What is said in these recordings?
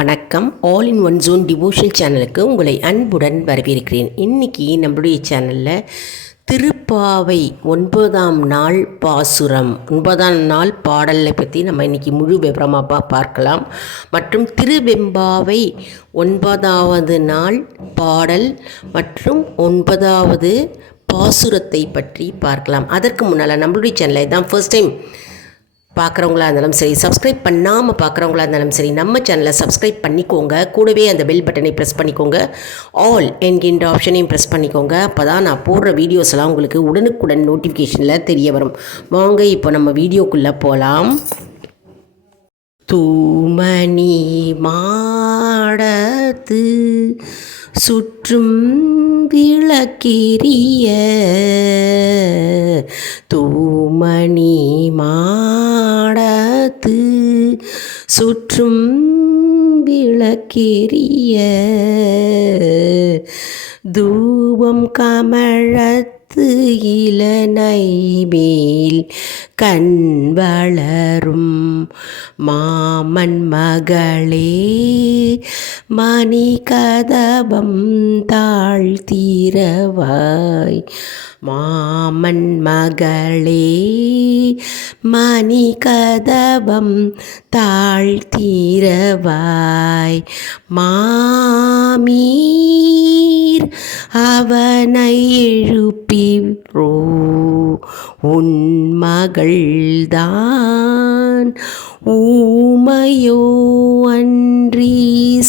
வணக்கம். All in one zone devotion சேனலுக்கு உங்களை அன்புடன் வரவேற்கிறேன். இன்னைக்கு நம்மளுடைய சேனலில் திருப்பாவை ஒன்பதாம் நாள் பாசுரம். ஒன்பதாம் நாள் பாடலை பற்றி நம்ம இன்றைக்கி முழு விவரமாக பார்க்கலாம். மற்றும் திருவெம்பாவை ஒன்பதாவது நாள் பாடல் மற்றும் ஒன்பதாவது பாசுரத்தை பற்றி பார்க்கலாம். அதற்கு முன்னால் நம்மளுடைய சேனலை தான் ஃபர்ஸ்ட் டைம் பார்க்குறவங்களா இருந்தாலும் சரி சப்ஸ்கிரைப் பண்ணாமல் பார்க்குறவங்களா இருந்தாலும் சரி நம்ம சேனலை சப்ஸ்கிரைப் பண்ணிக்கோங்க. கூடவே அந்த பெல் பட்டனை ப்ரெஸ் பண்ணிக்கோங்க. ஆல் என்கின்ற ஆப்ஷனையும் ப்ரெஸ் பண்ணிக்கோங்க. அப்போ தான் நான் போடுற வீடியோஸ் எல்லாம் உங்களுக்கு உடனுக்குடன் நோட்டிஃபிகேஷனில் தெரிய வரும். வாங்க இப்போ நம்ம வீடியோக்குள்ளே போகலாம் தூமணி மாடத்து சுற்றும் விளக்கெரிய தூமணி மாடத்து சுற்றும் விளக்கெரிய தூபம் கமழத்து இளனை மேல் கண் வளரும் மாமன் மகளே மணி கதபம் தாழ்த்தீரவாய். மாமன் மகளே மணி கதபம் தாழ்த்தீரவாய். மாமீ அவனை எழுப்பிரோ உன் மகள்தான். ஊமையோ அன்றி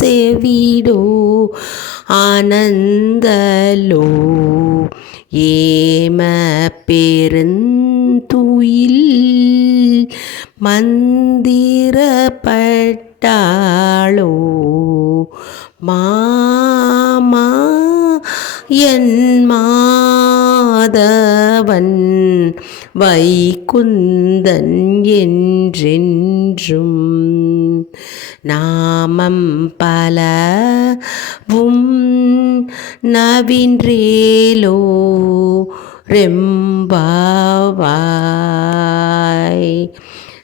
செவிடோ ஆனந்தலோ ஏம பெருந்துயில் மந்திரப்பட்டாளோ மா என் மாதவன் வைகுந்தன் என்றென்றும் நாமம் பலவும் நவின்றேலோ ரெம்பாவாய்.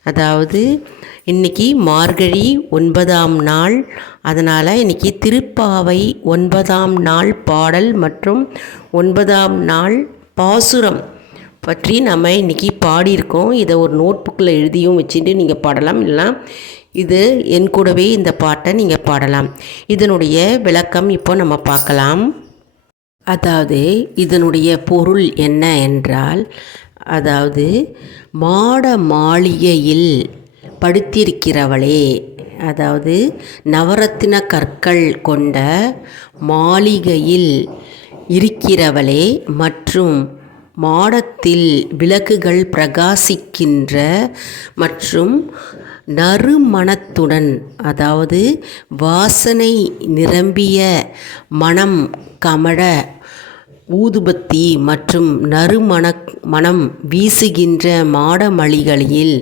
அதாவது இன்னைக்கு மார்கழி ஒன்பதாம் நாள் அதனால் இன்னைக்கு திருப்பாவை ஒன்பதாம் நாள் பாடல் மற்றும் ஒன்பதாம் நாள் பாசுரம் பற்றி நம்ம இன்னைக்கு பாடியிருக்கோம். இதை ஒரு நோட் புக்கில் எழுதியும் வச்சுட்டு நீங்கள் பாடலாம். இல்லைனா இது என் கூடவே இந்த பாட்டை நீங்கள் பாடலாம். இதனுடைய விளக்கம் இப்போ நம்ம பார்க்கலாம். அதாவது இதனுடைய பொருள் என்ன என்றால் அதாவது மாட மாளிகையில் படுத்திருக்கிறவளே அதாவது நவரத்தின கற்கள் கொண்ட மாளிகையில் இருக்கிறவளே மற்றும் மாடத்தில் விளக்குகள் பிரகாசிக்கின்ற மற்றும் நறுமணத்துடன் அதாவது வாசனை நிரம்பிய மனம் கமழ ஊதுபத்தி மற்றும் நறுமண மனம் வீசுகின்ற மாடமளிகளில்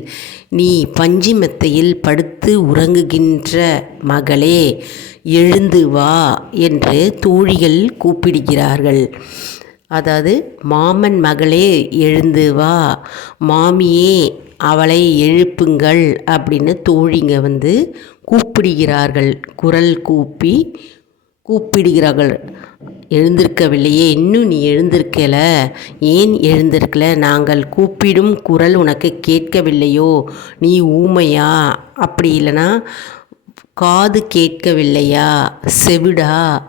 நீ பஞ்சிமெத்தையில் படுத்து உறங்குகின்ற மகளே எழுந்து வா என்று தோழிகள் கூப்பிடுகிறார்கள். அதாவது மாமன் மகளே எழுந்து வா. மாமியே அவளை எழுப்புங்கள் அப்படின்னு தோழிங்க வந்து கூப்பிடுகிறார்கள். குரல் கூப்பி கூப்பிடுகிறார்கள். எழுந்திருக்கவில்லையே இன்னும் நீ எழுந்திருக்கல? ஏன் எழுந்திருக்கல? நாங்கள் கூப்பிடும் குரல் உனக்கு கேட்கவில்லையோ? நீ ஊமையா? அப்படி இல்லைன்னா காது கேட்கவில்லையா? செவிடா?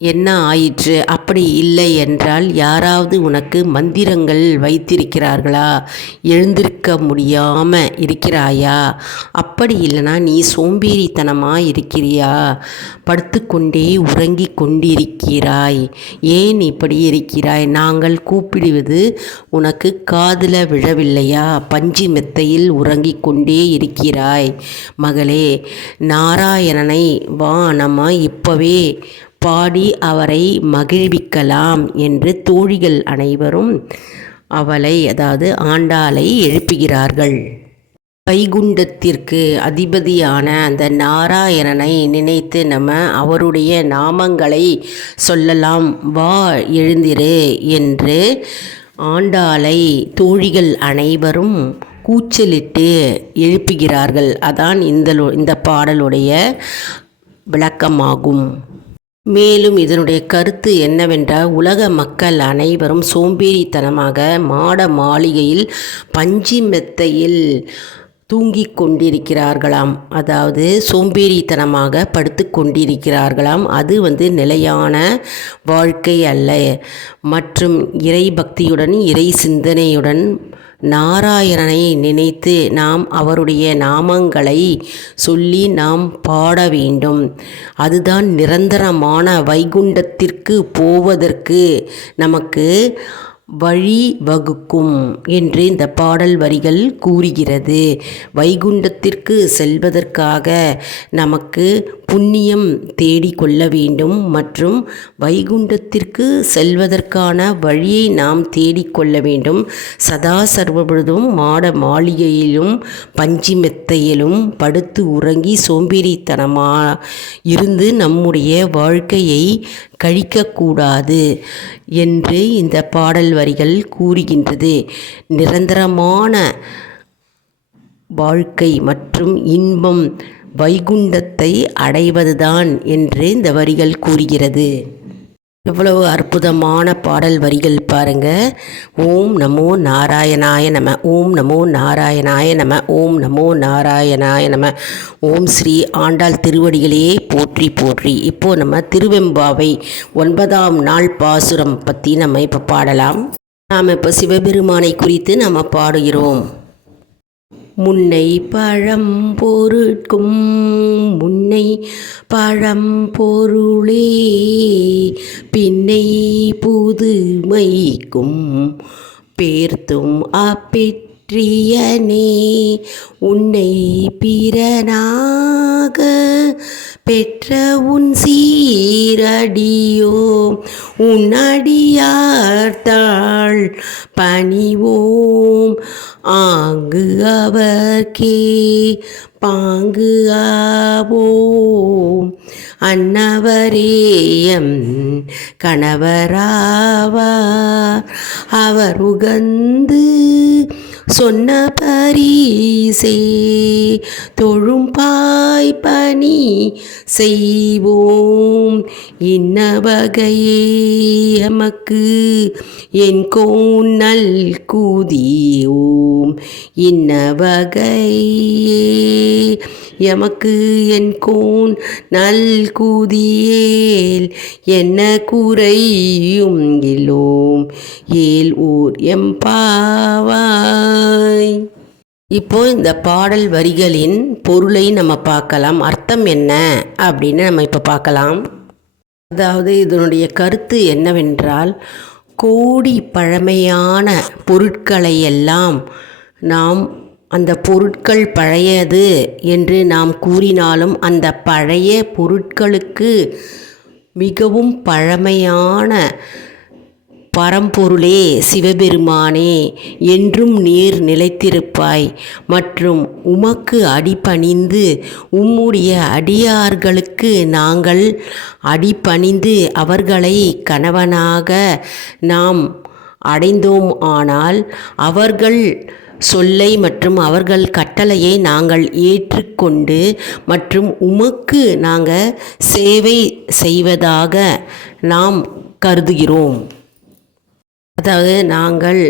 என்ன ஆயிற்று? அப்படி இல்லை என்றால் யாராவது உனக்கு மந்திரங்கள் வைத்திருக்கிறார்களா? எழுந்திருக்க முடியாமல் இருக்கிறாயா? அப்படி இல்லைனா நீ சோம்பேறித்தனமாக இருக்கிறியா? படுத்துக்கொண்டே உறங்கி கொண்டிருக்கிறாய். ஏன் இப்படி இருக்கிறாய்? நாங்கள் கூப்பிடுவது உனக்கு காதில் விழவில்லையா? பஞ்சு மெத்தையில் உறங்கிக் கொண்டே இருக்கிறாய். மகளே நாராயணனை வா நம்ம இப்போவே பாடி அவரை மகிழ்விக்கலாம் என்று தோழிகள் அனைவரும் அவளை அதாவது ஆண்டாளை எழுப்புகிறார்கள். வைகுண்டத்திற்கு அதிபதியான அந்த நாராயணனை நினைத்து நம்ம அவருடைய நாமங்களை சொல்லலாம். வா எழுந்திரு என்று ஆண்டாளை தோழிகள் அனைவரும் கூச்சலிட்டு எழுப்புகிறார்கள். அதான் இந்த இந்த பாடலுடைய விளக்கமாகும். மேலும் இதனுடைய கருத்து என்னவென்றால் உலக மக்கள் அனைவரும் சோம்பேறித்தனமாக மாட மாளிகையில் பஞ்சு மெத்தையில் தூங்கிக் கொண்டிருக்கிறார்களாம். அதாவது சோம்பேறித்தனமாக படுத்து கொண்டிருக்கிறார்களாம். அது வந்து நிலையான வாழ்க்கை அல்ல. மற்றும் இறை பக்தியுடன் இறை சிந்தனையுடன் நாராயணனை நினைத்து நாம் அவருடைய நாமங்களை சொல்லி நாம் பாட வேண்டும். அதுதான் நிரந்தரமான வைகுண்டத்திற்கு போவதற்கு நமக்கு வழி வகுக்கும் என்று இந்த பாடல் வரிகள் கூறுகிறது. வைகுண்டத்திற்கு செல்வதற்காக நமக்கு புண்ணியம் தேடிக்கொள்ள வேண்டும் மற்றும் வைகுண்டத்திற்கு செல்வதற்கான வழியை நாம் தேடிக்கொள்ள வேண்டும். சதா சர்வபொழுதும் மாட மாளிகையிலும் பஞ்சு மெத்தையிலும் படுத்து உறங்கி சோம்பேறித்தனமாக இருந்து நம்முடைய வாழ்க்கையை கழிக்கக்கூடாது என்று இந்த பாடல் வரிகள் கூறுகின்றது. நிரந்தரமான வாழ்க்கை மற்றும் இன்பம் வைகுண்டத்தை அடைவதுதான் என்று இந்த வரிகள் கூறுகிறது. எவ்வளவு அற்புதமான பாடல் வரிகள் பாருங்க. ஓம் நமோ நாராயணாய நம ஓம் நமோ நாராயணாய நம ஓம் நமோ நாராயணாய நம. ஓம் ஸ்ரீ ஆண்டாள் திருவடிகளே போற்றி போற்றி. இப்போ நம்ம திருவெம்பாவை ஒன்பதாம் நாள் பாசுரம் பற்றி நம்ம இப்போ பாடலாம். நாம் இப்போ சிவபெருமானை குறித்து நம்ம பாடுகிறோம். முன்னை பழம் பொருட்கும் முன்னை பழம் பொருளே பின்னை புதுமைக்கும் பேர்த்தும் அப்பெற்றியனே. உன்னை பிறனாக பெற்ற உன் சீரடியோ உன் அடியார்த்தாள் பணிவோம். ஆங்கு அவர்க்கே பாங்கு ஆவோம் அன்னவரேயம் கணவராவார். அவர் உகந்து சொன்ன பரிசே தொழும் பாய் பணி செய்வோம். இன்ன வகையே எமக்கு என் கோநல் கூதியோம். இன்ன வகையே எமக்கு என் கோன் நல் கூதியேல் என்ன குறையும் இலோம் ஏல் ஊர் எம்பாவாய் இப்போ இந்த பாடல் வரிகளின் பொருளை நம்ம பார்க்கலாம். அர்த்தம் என்ன அப்படின்னு நம்ம இப்போ பார்க்கலாம். அதாவது இதனுடைய கருத்து என்னவென்றால் கோடி பழமையான பொருட்களை எல்லாம் நாம் அந்த பொருட்கள் பழையது என்று நாம் கூறினாலும் அந்த பழைய பொருட்களுக்கு மிகவும் பழமையான பரம்பொருளே சிவபெருமானே என்றும் நீர் நிலைத்திருப்பாய். மற்றும் உமக்கு அடிபணிந்து உம்முடைய அடியார்களுக்கு நாங்கள் அடிபணிந்து அவர்களை கணவனாக நாம் அடைந்தோம். ஆனால் அவர்கள் சொல்லை மற்றும் அவர்கள் கட்டளையை நாங்கள் ஏற்றுக்கொண்டு மற்றும் உமக்கு நாங்கள் சேவை செய்வதாக நாம் கருதுகிறோம். அதாவது நாங்கள்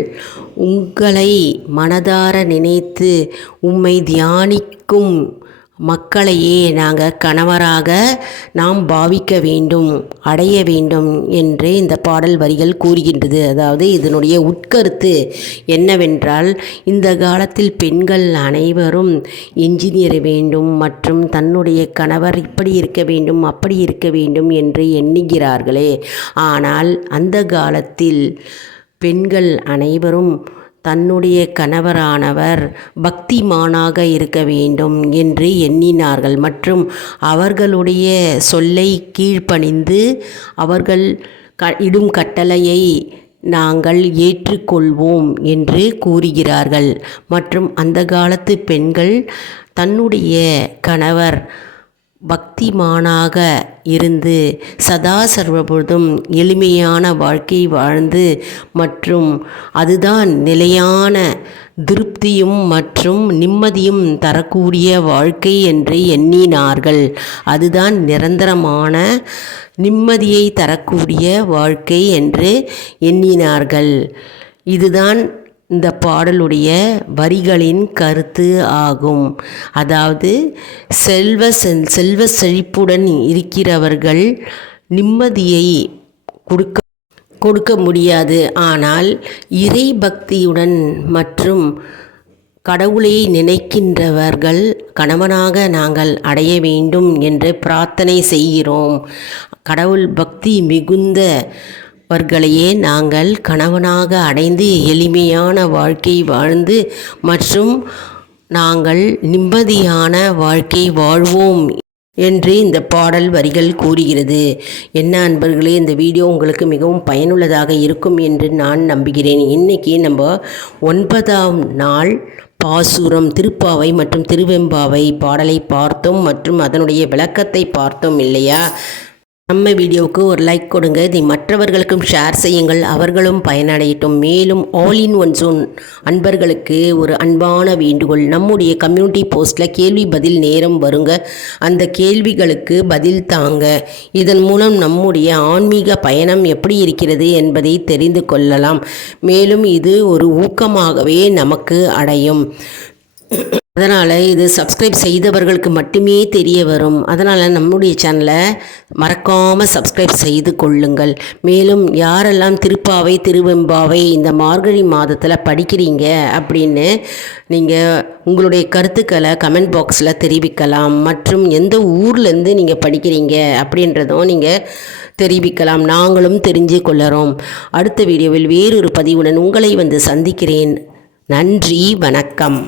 உங்களை மனதார நினைத்து உம்மை தியானிக்கும் மக்களையே நாங்கள் கணவராக நாம் பாவிக்க வேண்டும் அடைய வேண்டும் என்று இந்த பாடல் வரிகள் கூறுகின்றது. அதாவது இதனுடைய உட்கருத்து என்னவென்றால் இந்த காலத்தில் பெண்கள் அனைவரும் என்ஜினியர் வேண்டும் மற்றும் தன்னுடைய கணவர் இப்படி இருக்க வேண்டும் அப்படி இருக்க வேண்டும் என்று எண்ணுகிறார்களே. ஆனால் அந்த காலத்தில் பெண்கள் அனைவரும் தன்னுடைய கணவரானவர் பக்திமானாக இருக்க வேண்டும் என்று எண்ணினார்கள். மற்றும் அவர்களுடைய சொல்லை கீழ்ப்பணிந்து அவர்கள் க இடும் கட்டளையை நாங்கள் ஏற்றுக்கொள்வோம் என்று கூறுகிறார்கள். மற்றும் அந்த காலத்து பெண்கள் தன்னுடைய கணவர் பக்திமானாக இருந்து சதா சர்வபொழுதும் எளிமையான வாழ்க்கை வாழ்ந்து மற்றும் அதுதான் நிலையான திருப்தியும் மற்றும் நிம்மதியும் தரக்கூடிய வாழ்க்கை என்று எண்ணினார்கள். அதுதான் நிரந்தரமான நிம்மதியை தரக்கூடிய வாழ்க்கை என்று எண்ணினார்கள். இதுதான் இந்த பாடலுடைய வரிகளின் கருத்து ஆகும். அதாவது செல்வ செல் செல்வ செழிப்புடன் இருக்கிறவர்கள் நிம்மதியை கொடுக்க கொடுக்க முடியாது. ஆனால் இறை பக்தியுடன் மற்றும் கடவுளை நினைக்கின்றவர்கள் கணவனாக நாங்கள் அடைய வேண்டும் என்று பிரார்த்தனை செய்கிறோம். கடவுள் பக்தி மிகுந்த வர்களையே நாங்கள் கணவனாக அடைந்து எளிமையான வாழ்க்கை வாழ்ந்து மற்றும் நாங்கள் நிம்மதியான வாழ்க்கை வாழ்வோம் என்று இந்த பாடல் வரிகள் கூறுகிறது. என்ன அன்பர்களே இந்த வீடியோ உங்களுக்கு மிகவும் பயனுள்ளதாக இருக்கும் என்று நான் நம்புகிறேன். இன்றைக்கி நம்ம ஒன்பதாம் நாள் பாசுரம் திருப்பாவை மற்றும் திருவெம்பாவை பாடலை பார்த்தோம் மற்றும் அதனுடைய விளக்கத்தை பார்த்தோம் இல்லையா? நம்ம வீடியோவுக்கு ஒரு லைக் கொடுங்க. இதை மற்றவர்களுக்கும் ஷேர் செய்யுங்கள். அவர்களும் பயனடையட்டும். மேலும் ஆல் இன் ஒன் ஜோன் அன்பர்களுக்கு ஒரு அன்பான வேண்டுகோள். நம்முடைய கம்யூனிட்டி போஸ்ட்டில் கேள்வி பதில் நேரம் வருங்க. அந்த கேள்விகளுக்கு பதில் தாங்க. இதன் மூலம் நம்முடைய ஆன்மீக பயணம் எப்படி இருக்கிறது என்பதை தெரிந்து கொள்ளலாம். மேலும் இது ஒரு ஊக்கமாகவே நமக்கு அடையும். அதனால் இது சப்ஸ்கிரைப் செய்தவர்களுக்கு மட்டுமே தெரிய வரும். அதனால் நம்முடைய சேனலை மறக்காமல் சப்ஸ்கிரைப் செய்து கொள்ளுங்கள். மேலும் யாரெல்லாம் திருப்பாவை திருவெம்பாவை இந்த மார்கழி மாதத்தில் படிக்கிறீங்க அப்படின்னு நீங்கள் உங்களுடைய கருத்துக்களை கமெண்ட் பாக்ஸில் தெரிவிக்கலாம். மற்றும் எந்த ஊர்லேருந்து நீங்கள் படிக்கிறீங்க அப்படின்றதும் நீங்கள் தெரிவிக்கலாம். நாங்களும் தெரிஞ்சு கொள்ளுறோம். அடுத்த வீடியோவில் வேறொரு பதிவுடன் உங்களை வந்து சந்திக்கிறேன். நன்றி வணக்கம்.